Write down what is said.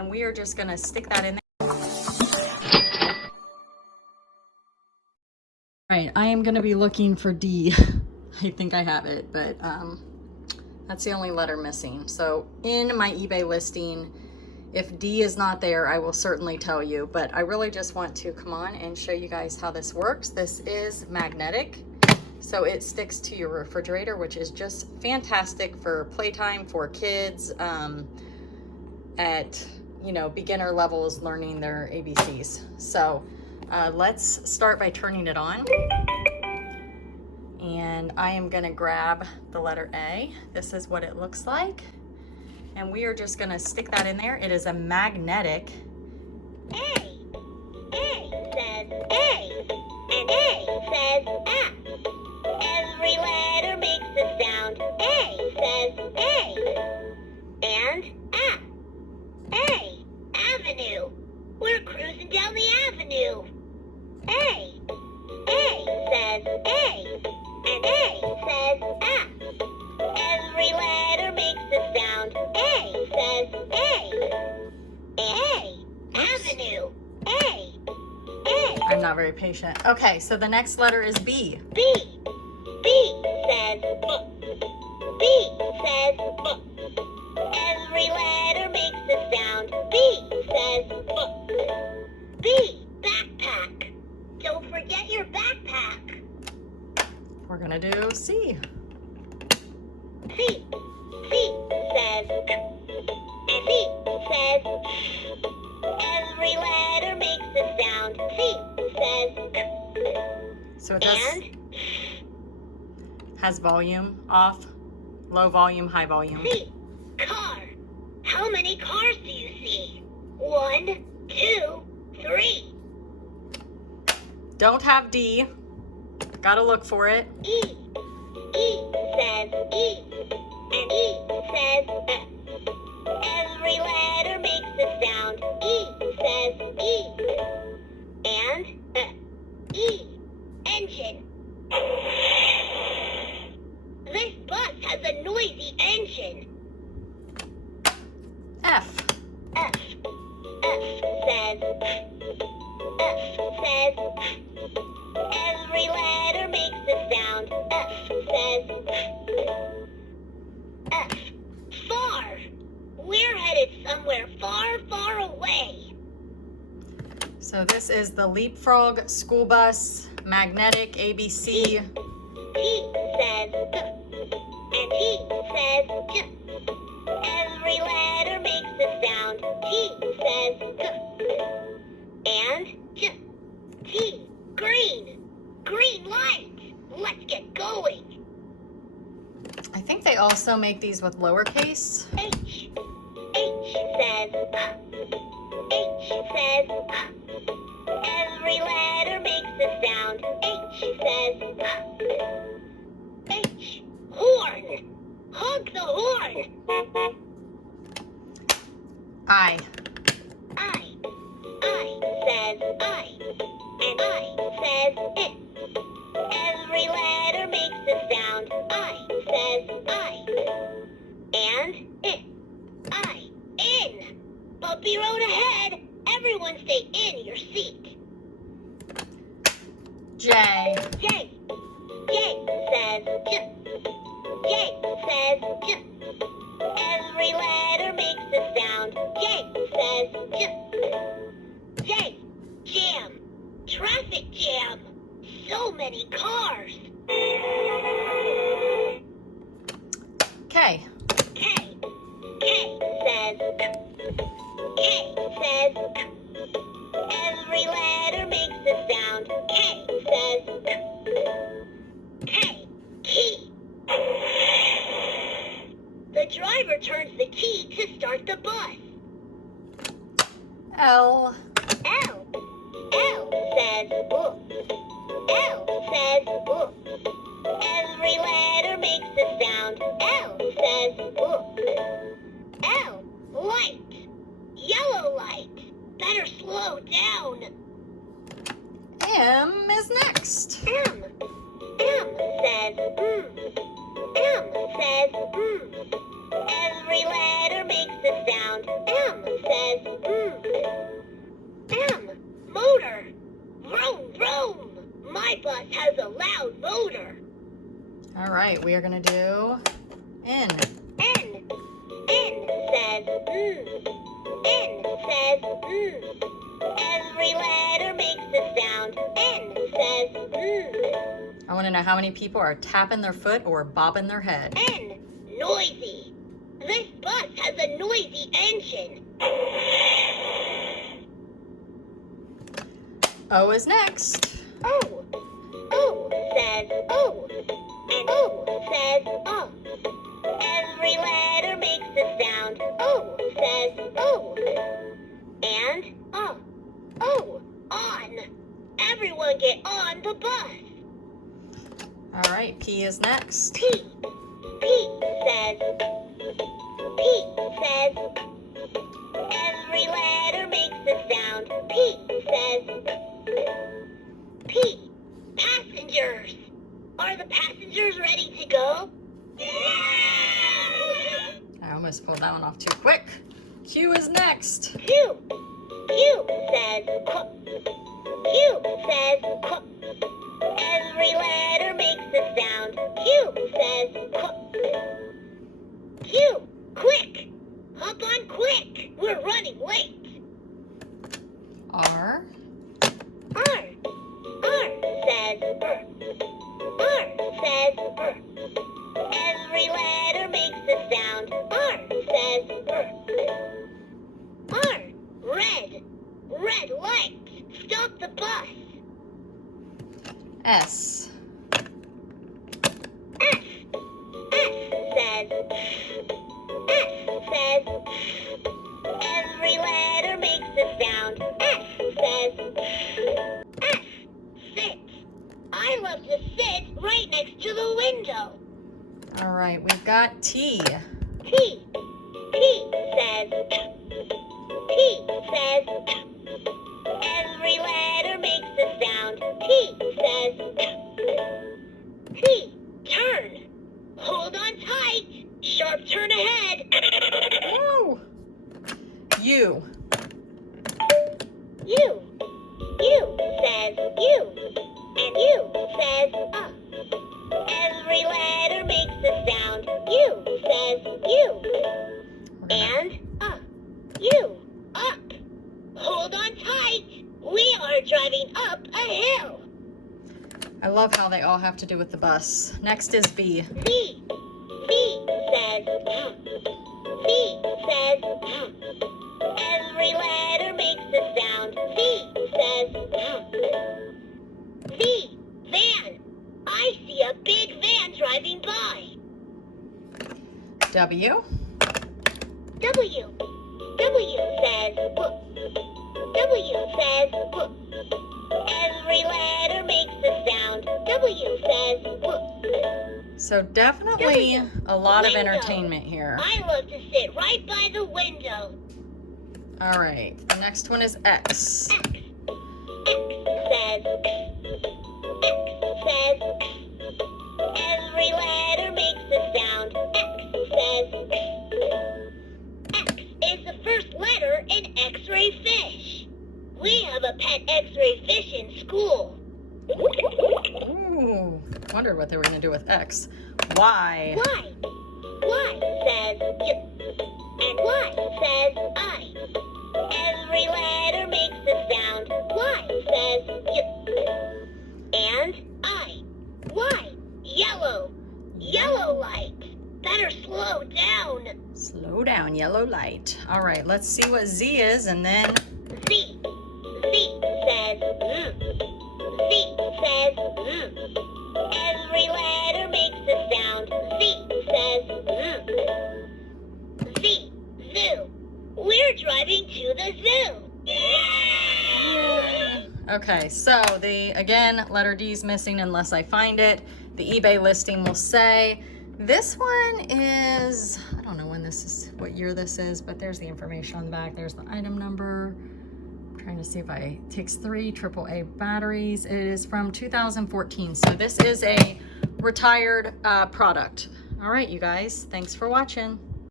and we are just gonna stick that in there. All right, I am gonna be looking for D. I think I have it, but that's the only letter missing. So in my eBay listing, if D is not there, I will certainly tell you, but I really just want to come on and show you guys how this works. This is magnetic, so it sticks to your refrigerator, which is just fantastic for playtime for kids at, you know, beginner levels learning their ABCs. So let's start by turning it on. And I am gonna grab the letter A. This is what it looks like. And we are just gonna stick that in there. It is a magnetic. A. A says A. And A says A. Every letter makes a sound. A says A. And A. A. Avenue. We're cruising down the avenue. A. A says A. And A says A. Every letter makes a sound. A says A. A. Avenue. A. A. I'm not very patient. Okay, so the next letter is B. B. B says B. B says B. Every letter makes a sound. B says B. B. Backpack. Don't forget your backpack. We're gonna do C. C. C says C. And C says every letter makes a sound. C says So it does, and has volume off, low volume, high volume. C. Car. How many cars do you see? 1, 2, 3. Don't have D. Gotta look for it. E. E says E. And E says E. Every letter makes a sound. E says E. And E. Engine. This bus has a noisy engine. F. F. F says F says every letter makes a sound. F says F. Far. We're headed somewhere far, far away. So this is the Leapfrog School Bus Magnetic ABC. T says T. And T says T. Every letter makes a sound. T says T. And T. T. Green. Green light. Let's get going. I think they also make these with lowercase. H. H says H says every letter makes a sound. H says H. Horn. Honk the horn. I. I. I says I. And I says it. Every letter makes a sound. I says I. And it. I. In. Bumpy road ahead. Everyone stay in your seat. J. J. J says J. J says J. Every letter makes a sound. J says J. J. Jam. Traffic jam. So many cars. K. K. K says K says every letter makes a sound. K says K. Key. The driver turns the key to start the bus. L. L. L says L says every letter makes a sound. L says L. Light. Yellow light. Better slow down. M is next. M. M says M says Every letter makes a sound. M says right, we are gonna do N. N. N says N says Every letter makes a sound. N says I want to know how many people are tapping their foot or bobbing their head. N. Noisy. This bus has a noisy engine. O is next. O. O says O. And O says O. Every letter makes a sound. O says O. And O. O. On. Everyone get on the bus. All right, P is next. P. P says. P says. Every letter makes a sound. P says. P. Passengers. Are the passengers ready to go? I almost pulled that one off too quick. Q is next. Q. Q says Q. Q says Q. Every letter makes a sound. Q says Q. Q. Quick. Hop on quick. We're running late. R. R. R says R. R says R. Every letter makes a sound. R says R. R. Red. Red light. Stop the bus. S. S. S says S says Every letter makes a sound. S says S. Sit. I love to sit right next to the window. All right, we've got T. T. T says T says Every letter makes a sound. T says T. Turn. Hold on tight. Sharp turn ahead. Woo! U. U. U says U. And U says up. Every letter makes a sound. U says U. And up. U. Up. Hold on tight. We are driving up a hill. I love how they all have to do with the bus. Next is V. V. V says V says Every letter makes a sound. V says V. Van. I see a big van driving by. W. W. W says W says Every letter makes a sound. W says So definitely W. a lot of Window. entertainment here. I love to sit right by the window. All right, the next one is X. X. X says X says Every letter makes a sound. X says X is the first letter in X-ray fish. We have a pet X-ray fish in school. Ooh, wondered what they were going to do with X. Y. Y. Y says Y. And Y says I. Every letter makes a sound. Y says Y. And I. Y. Yellow. Yellow light. Better slow down. Slow down, yellow light. All right, let's see what Z is, and then Z. Z says Z says Every letter makes a sound. Z says Z. Zoo. We're driving to the zoo. okay, so again, letter D is missing unless I find it. The eBay listing will say this one is, I don't know when this is, what year this is, but there's the information on the back. There's the item number. I'm trying to see if it takes 3 AAA batteries. It is from 2014. So this is a retired product. All right, you guys, thanks for watching.